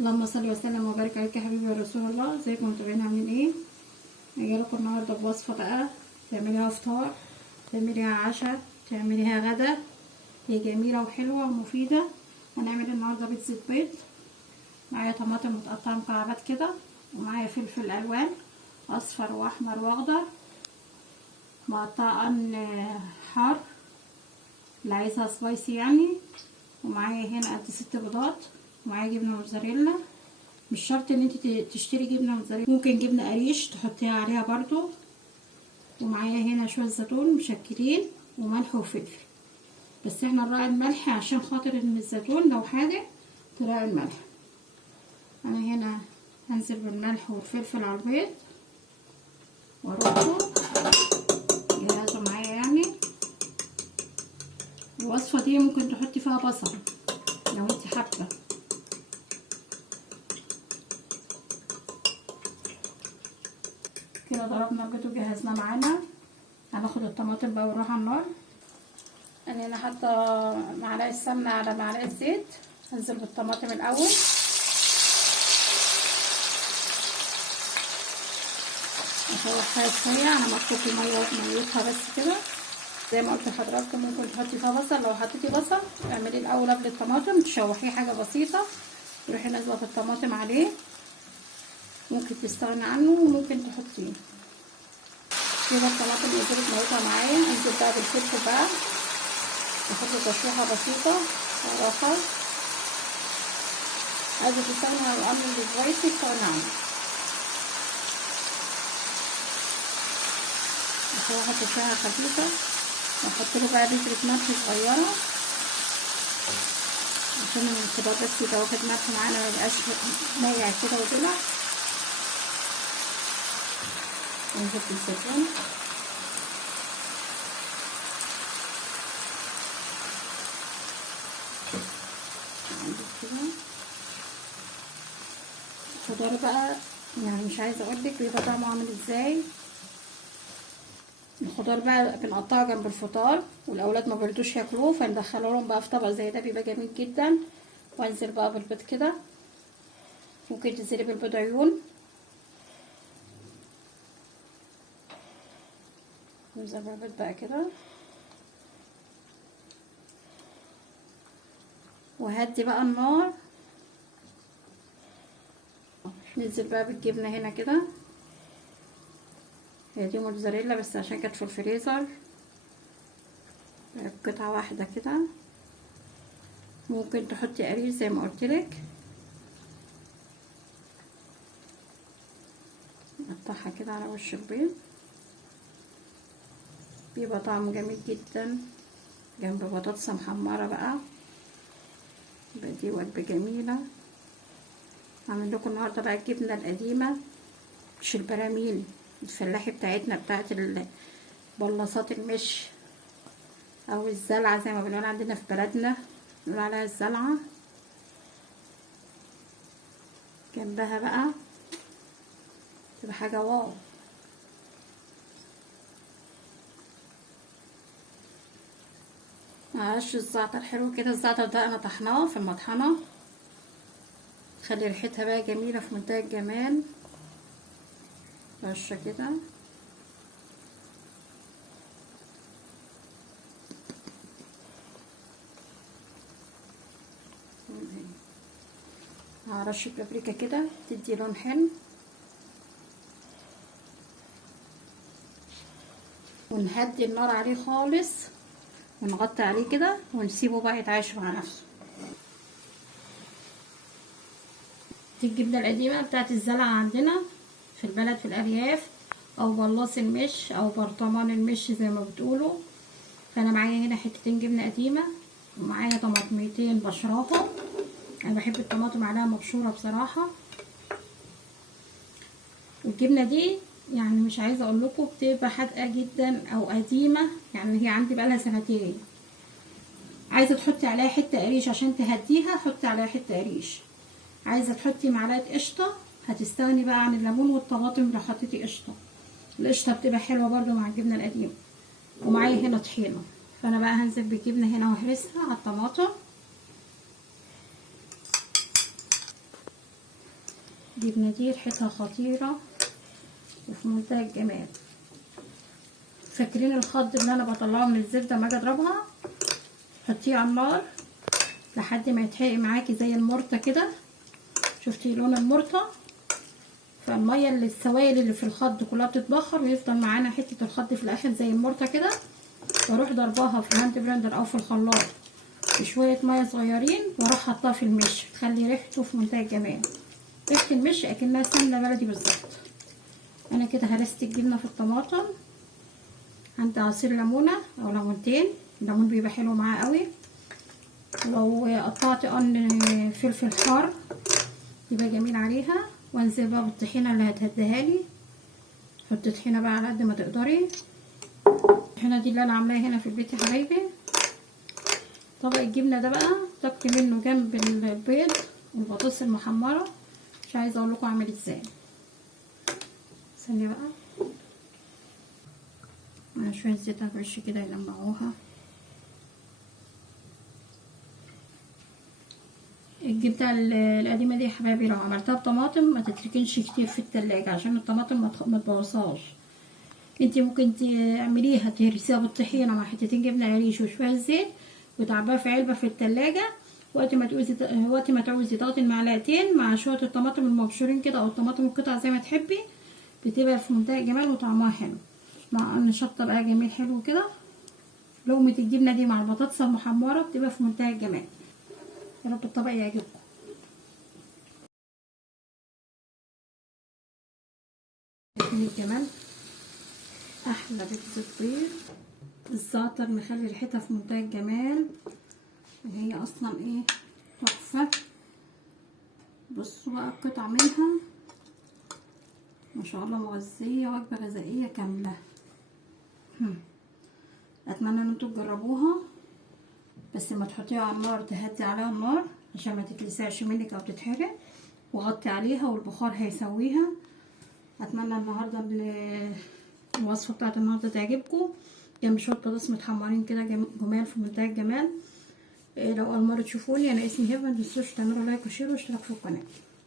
اللهم صل وسلم وبارك عليك يا حبيبي يا رسول الله. ازيكم متابعين عاملين ايه؟ جايلكم النهارده بوصفه بقى تعمليها فطار، تعمليها عشاء، تعمليها غدا. هي جميله وحلوه ومفيده. هنعمل النهارده بيتزا بيض. معايا طماطم متقطعه مكعبات كده، ومعايا فلفل الوان اصفر واحمر واخضر مقطعه حار اللي عايزها سبايسي يعني. ومعايا هنا قد 6 بيضات، ومعايا جبنه موتزاريلا. مش شرط ان انت تشتري جبنه موتزاريلا، ممكن جبنه قريش تحطيها عليها برضو. ومعايا هنا شويه زيتون مشكلين وملح وفلفل، بس احنا نراعي الملح عشان خاطر ان الزيتون لو حادق تراعي الملح. انا هنا هنزل بالملح والفلفل على البيض واربطه جهزه معايا يعني. الوصفه دي ممكن تحطي فيها بصل لو انت حابه. كده ضربنا البيض وجهزناه معانا. هناخد الطماطم بقى ونروح على النار. انا هنا حاطه معلقه سمنه على معلقه زيت. هنزل بالطماطم الاول، اشوحها شويه على ما تفك ميتها بس كده. زي ما قلت لحضراتكم ممكن تحطي فيها بصل، لو حطيتي بصل اعمليه الاول قبل الطماطم، تشوحيه حاجه بسيطه، تروحي نازله الطماطم عليه. ممكن تستغني عنه وممكن تحطيه كده. الطماطم نزلت ميتها معايا، انزل بقى بالفلفل بقى، احط تشويحه بسيطه صراحه. عايزه تستغني عن الامر السبايسي استغني عنه. اشوحها تشويحه خفيفه، واحط له بقى بذره ملح صغيره عشان الخضار بس يبقى واخد ملح معانا، ميبقاش نايع كده وطلع. انزل بالزيتون كده. الخضار بقى يعني مش عايزه اقولك بيبقى طعمه عامل ازاي. الخضار بقى بنقطعه جنب الفطار، والاولاد ما بيرضوش ياكلوه، فندخله لهم بقى في طبق زي ده بيبقى جميل جدا. وانزل بقى بالبيض كده، ممكن تنزلي بالبيض عيون. ننزل بالبيض بقى كده، وهدي بقى النار. ننزل بقى بالجبنه هنا كده. هي دي موتزاريلا بس عشان كانت في الفريزر، قطعه واحده كده. ممكن تحطي قريش زي ما قلتلك. نقطعها كده على وش البيض، بيبقى طعمه جميل جدا جنب بطاطس محمره بقى. يبقى دي وجبه جميله. هعمل لكم النهارده بقى الجبنه القديمه، مش البراميل الفلاحي بتاعتنا، بتاعت بلاصات المش او الزلعه زي ما بنقول عندنا في بلدنا، بنقول عليها الزلعه. جنبها بقى تبقى حاجه واو. معلش الزعتر حلو كده. الزعتر ده انا طحناه في المطحنه، خلي ريحتها بقى جميله في منتهى الجمال. رشه كده. رشه بابريكا كده تدي لون حلو. ونهدي النار عليه خالص ونغطي عليه كده ونسيبه بقى يتعايش مع نفسه. دي الجبنه القديمه بتاعت الزلعه عندنا في البلد في الارياف، او بلاص المش او برطمان المش زي ما بتقولوا. فانا معايا هنا حتتين جبنه قديمه، ومعايا طماطميتين بشراهم. انا بحب الطماطم عليها مبشوره بصراحه. والجبنه دي يعني مش عايزه اقول لكم بتبقى حادقه جدا او قديمه، يعني هي عندي بقالها سنتين. عايزه تحطي عليها حته قريش عشان تهديها، حطي عليها حته قريش. عايزه تحطي معلقه قشطه، هتستغني بقى عن الليمون والطماطم لو حطيتي قشطه. القشطه بتبقى حلوه برده مع الجبنه القديمه. ومعايا هنا طحينه، فانا بقى هنزل بالجبنه هنا واهرسها على الطماطم. الجبنة دي ريحتها خطيرة وفي منتهى الجمال. فاكرين الخض اللي انا بطلعه من الزبدة لما اجي اضربها؟ حطيه على النار لحد ما يتحرق معاكي زي المرطة كده. شفتي لون المرطة؟ فالمية اللي السوائل اللي في الخض كلها بتتبخر ويفضل معانا حتة الخض في الاخر زي المرطة كده. واروح ضرباها في الهاند بلندر او في الخلاط بشوية مية صغيرين واروح حطها في المش، تخلي ريحته في منتهى الجمال. ريحة المش اكنها سمنة بلدي بالظبط. انا كده هرست الجبنة في الطماطم. عندي عصير ليمونة او ليمونتين، الليمون بيبقى حلو معاه قوي. لو قطعت قرن فلفل حار يبقى جميل عليها. وانزل بقى بالطحينة اللي هتهديها لي. حطي طحينة بقى على قد ما تقدري. الطحينة دي اللي انا عاملاها هنا في البيت يا حبايبي. طبق الجبنة ده بقى طبقي منه جنب البيض والبطاطس المحمرة. مش عايزه اقول لكم اعمل ازاي. ثانيه بقى مع شويه زيت على الوش كده يلمعوها. الجبنه القديمه دي يا حبايبي لو عملتها بطماطم ما تتركنش كتير في التلاجة عشان الطماطم ما تبوظهاش. انتي ممكن تعمليها تهرسيها بالطحينه مع حتتين جبنه قريش وشويه زيت وتعبيها في علبه في التلاجة. وقت ما تعوزي تاخدي المعلقتين مع شويه الطماطم المبشورين كده او الطماطم القطع زي ما تحبي. بتبقى في منتهى الجمال وطعمها حلو مع ان شطه بقى جميل حلو كده. لقمه الجبنه دي مع البطاطس المحمره بتبقى في منتهى الجمال. يا رب الطبق يعجبكم. الجمال احلى بيتزا بيض الزعتر مخلي ريحتها في منتهى الجمال. هي اصلا ايه تحفه. بصوا بقى القطع منها ما شاء الله مغذيه، وجبه غذائيه كامله. اتمنى ان انتوا تجربوها بس ما تحطيها على النار، تهدي عليها النار عشان ما تتلسعش منك او تتحرق، وغطي عليها والبخار هيسويها. اتمنى النهارده الوصفه بتاعت النهارده تعجبكم. جنب شويه بطاطس متحمرين كده جمال في منتهى الجمال. لو اول مره تشوفوني انا اسمي هبه، متنسوش تعملوا لايك وشير واشتراك في القناه.